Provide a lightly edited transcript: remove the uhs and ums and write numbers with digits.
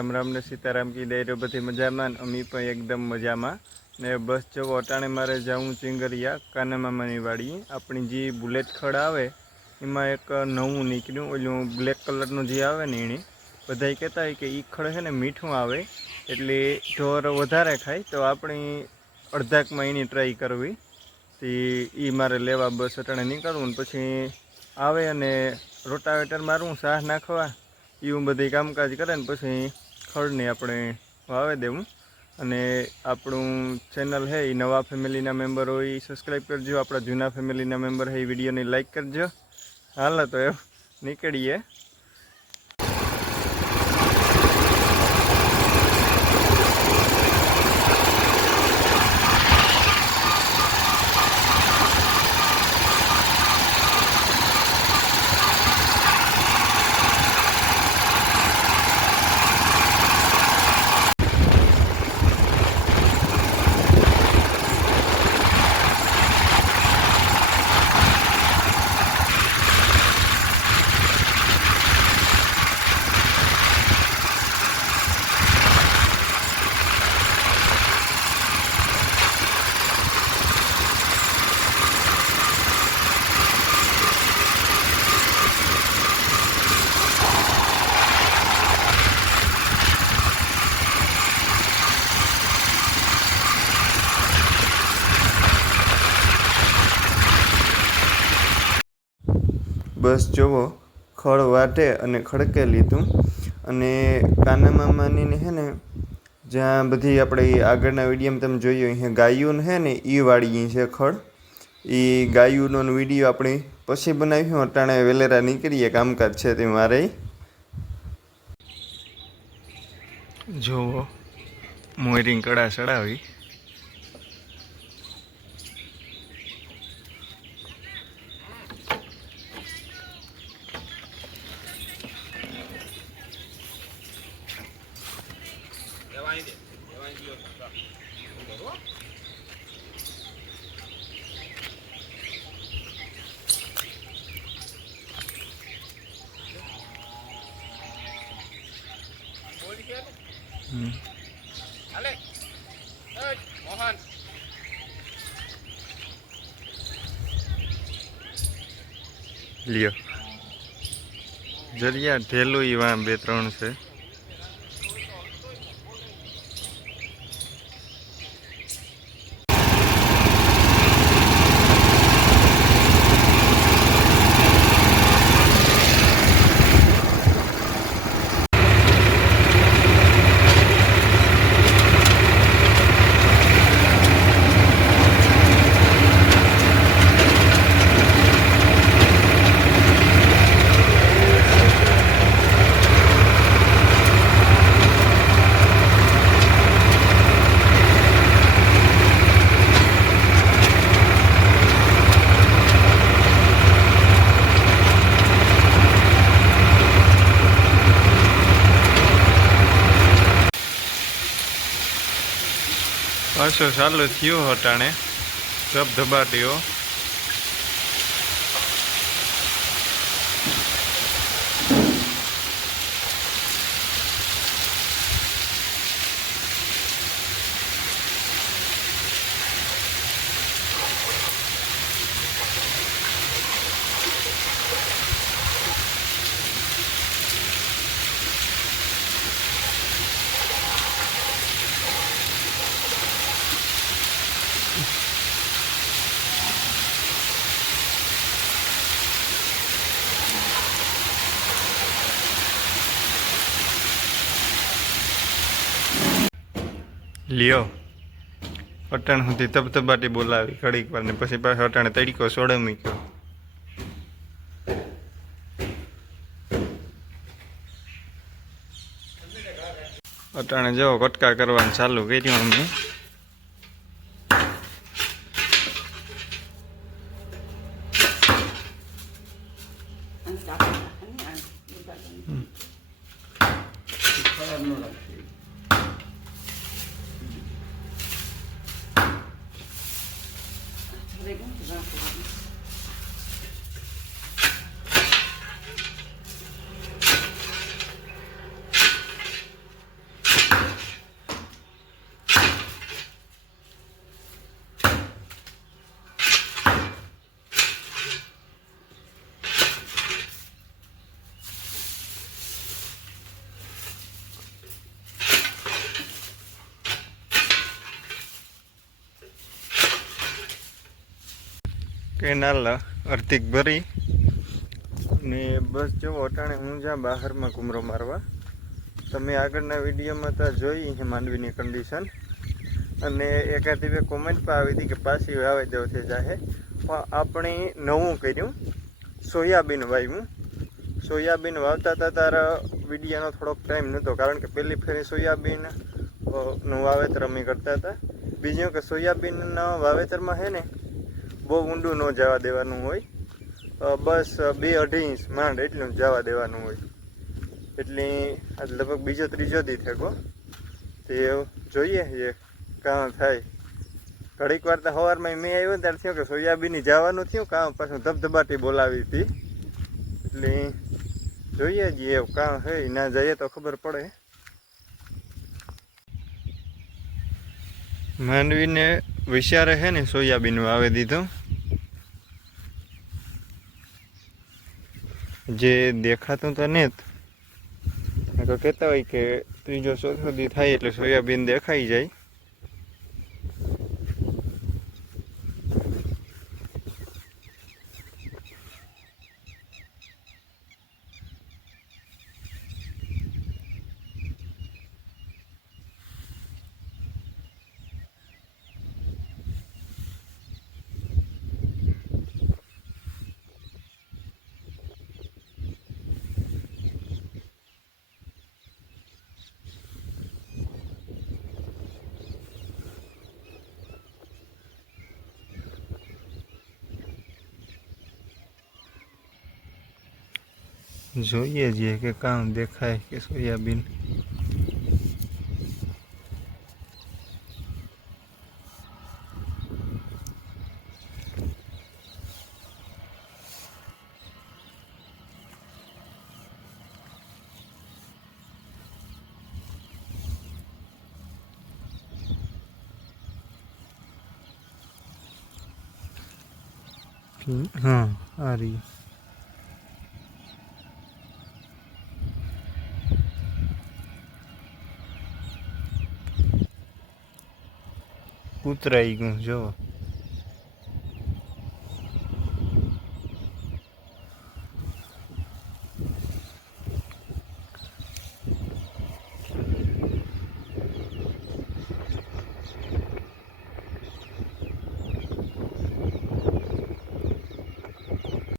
राम राम ने सीताराम की दय बधी मजामां अमी पण एकदम मजामां ने बस जो अटाणे मारे जाऊँ चिंगरिया काना मामानी वाड़ी अपनी जी बुलेट खड़ आवे एमां एक नवुं निकळ्युं ओलुं ब्लेक कलरनुं जे आवे ने एनी बधाय कहेता होय के ई खड़ है ने मीठुं आवे एटले ढोर वधारे खाय तो आपणी अर्धाकमां एनी ट्राय करवी ते ई मारे लेवा बस अटाणे निकळवुं पछी आवे अने रोटावेटर मारवुं साह नाखवा એવું બધી કામકાજ કરે ને પછી ખડને આપણે વાવી દેવું અને આપણું ચેનલ છે એ નવા ફેમિલીના મેમ્બર હોય એ સબસ્ક્રાઈબ કરજો, આપણા જૂના ફેમિલીના મેમ્બર છે એ વિડીયોને લાઈક કરજો. હાલો તો એ નીકળીએ. बस जोवो खड़ वाटे अने खड़के लीधुं अने काना मामानी ने है ने ज्यां बधी आपणे आगळना विडियोमां तमे जोयुं अहीं गायुं है ने ई वाड़ी छे खड़ ई गायुंनो विडियो आपणे पछी बनाव्युं. अटाणे वेलेरा નીકળીએ कामकाज छे ते मारे जोवो मोयरींग कड़ा चढ़ावी लियो जरिया ढेलू ही वहाँ 2-3 से पाछो चालू थयो हटाणे धबधबाटीओ लियो अटाण सुधी धबधबाटी बोलावी घड़ीक वार ने पछी पाछो अटाणे तड़ीको सोडे मूक्यो. अटाणे जो कटका करवानुं चालू कर्युं अमे કેનાલ અર્ધિક ભરી ને બસ જો અટાણે હું જ્યાં બહારમાં ઘૂમરો મારવા. તમે આગળના વિડીયોમાં તો જોઈ છે માંડવીની કન્ડિશન, અને એકાદી બે કોમેન્ટ પણ આવી હતી કે પાછી વાવેતર થઈ જાય. પણ આપણે નવું કર્યું, સોયાબીન વાવ્યું. સોયાબીન વાવતા હતા ત્યારે વિડીયોનો થોડોક ટાઈમ નહોતો, કારણ કે પહેલી ફેરી સોયાબીન નું વાવેતર અમે કરતા હતા. બીજું કે સોયાબીનના વાવેતરમાં છે ને બહુ ઊંડું ન જવા દેવાનું હોય, બસ 2-2.5 ઇંચ માંડ એટલું જવા દેવાનું હોય. એટલે આજ લગભગ બીજો ત્રીજો દી થયો. તે જોઈએ એ કામ થાય. ઘડીક વાર તો સવારમાં મેં આવ્યો ત્યારે થયો કે સોયાબીન જવાનું થયું, કામ પાછું ધબધબાટી બોલાવી હતી. એટલે જોઈએ જ એવું કામ છે, ના જઈએ તો ખબર પડે. માંડવીને વિચારે છે ને સોયાબીન વાવી દીધું. જે દેખાતું તો નહીં, તો કહેતા હોય કે ત્રીજો ચોથો દી થાય એટલે સોયાબીન દેખાઈ જાય. જોઈએ છીએ કે કામ દેખાય કે સોયાબીન. હા આ રહી. ઉતરાઈ ગયું જો.